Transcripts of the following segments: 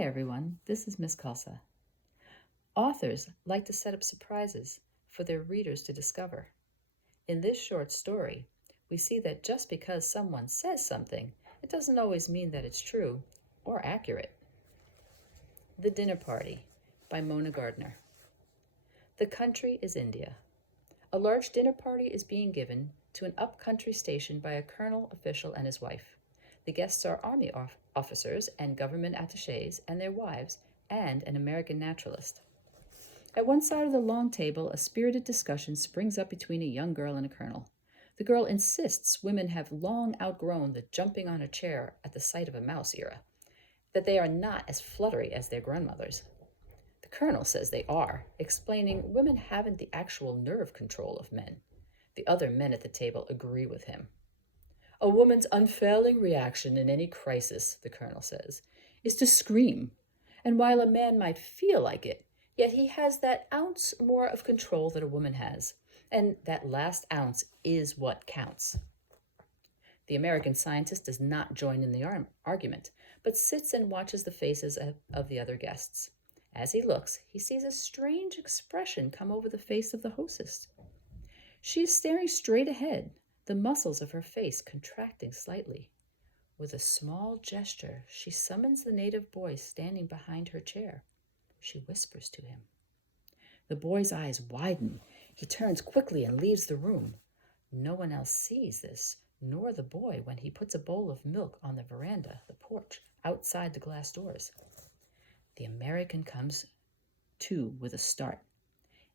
Hi everyone, this is Miss Khalsa. Authors like to set up surprises for their readers to discover. In this short story, we see that just because someone says something, it doesn't always mean that it's true or accurate. The Dinner Party by Mona Gardner. The country is India. A large dinner party is being given to an up-country station by a colonel official and his wife. The guests are army officers and government attachés and their wives, and an American naturalist. At one side of the long table, a spirited discussion springs up between a young girl and a colonel. The girl insists women have long outgrown the jumping on a chair at the sight of a mouse era, that they are not as fluttery as their grandmothers. The colonel says they are, explaining women haven't the actual nerve control of men. The other men at the table agree with him. A woman's unfailing reaction in any crisis, the colonel says, is to scream. And while a man might feel like it, yet he has that ounce more of control that a woman has. And that last ounce is what counts. The American scientist does not join in the argument, but sits and watches the faces of the other guests. As he looks, he sees a strange expression come over the face of the hostess. She is staring straight ahead, the muscles of her face contracting slightly. With a small gesture, she summons the native boy standing behind her chair. She whispers to him. The boy's eyes widen. He turns quickly and leaves the room. No one else sees this, nor the boy when he puts a bowl of milk on the veranda, the porch, outside the glass doors. The American comes to with a start.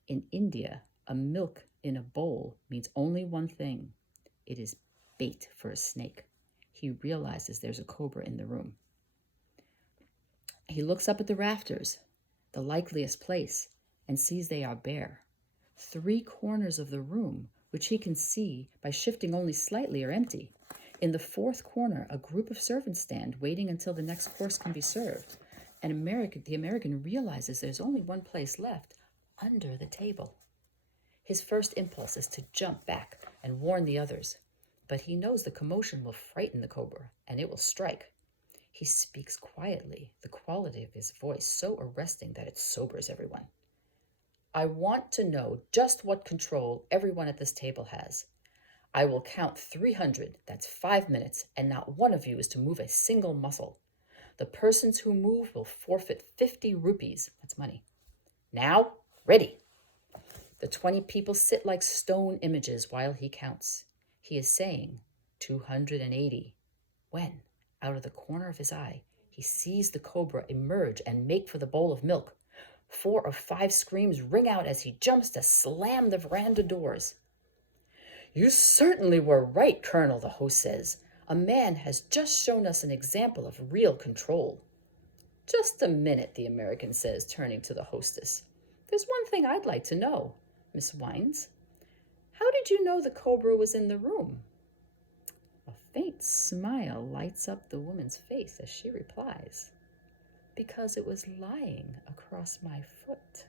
In India, a milk in a bowl means only one thing. It is bait for a snake. He realizes there's a cobra in the room. He looks up at the rafters, the likeliest place, and sees they are bare. 3 corners of the room, which he can see by shifting only slightly, are empty. In the 4th corner, a group of servants stand, waiting until the next course can be served. The American realizes there's only one place left, under the table. His first impulse is to jump back and warn the others, but he knows the commotion will frighten the cobra, and it will strike. He speaks quietly, the quality of his voice so arresting that it sobers everyone. I want to know just what control everyone at this table has. I will count 300, that's 5 minutes, and not one of you is to move a single muscle. The persons who move will forfeit 50 rupees, that's money. Now, ready. The 20 people sit like stone images while he counts. He is saying 280, when, out of the corner of his eye, he sees the cobra emerge and make for the bowl of milk. 4 or 5 screams ring out as he jumps to slam the veranda doors. You certainly were right, Colonel, the host says. A man has just shown us an example of real control. Just a minute, the American says, turning to the hostess. There's one thing I'd like to know, Miss Wines. How did you know the cobra was in the room? A faint smile lights up the woman's face as she replies, because it was lying across my foot.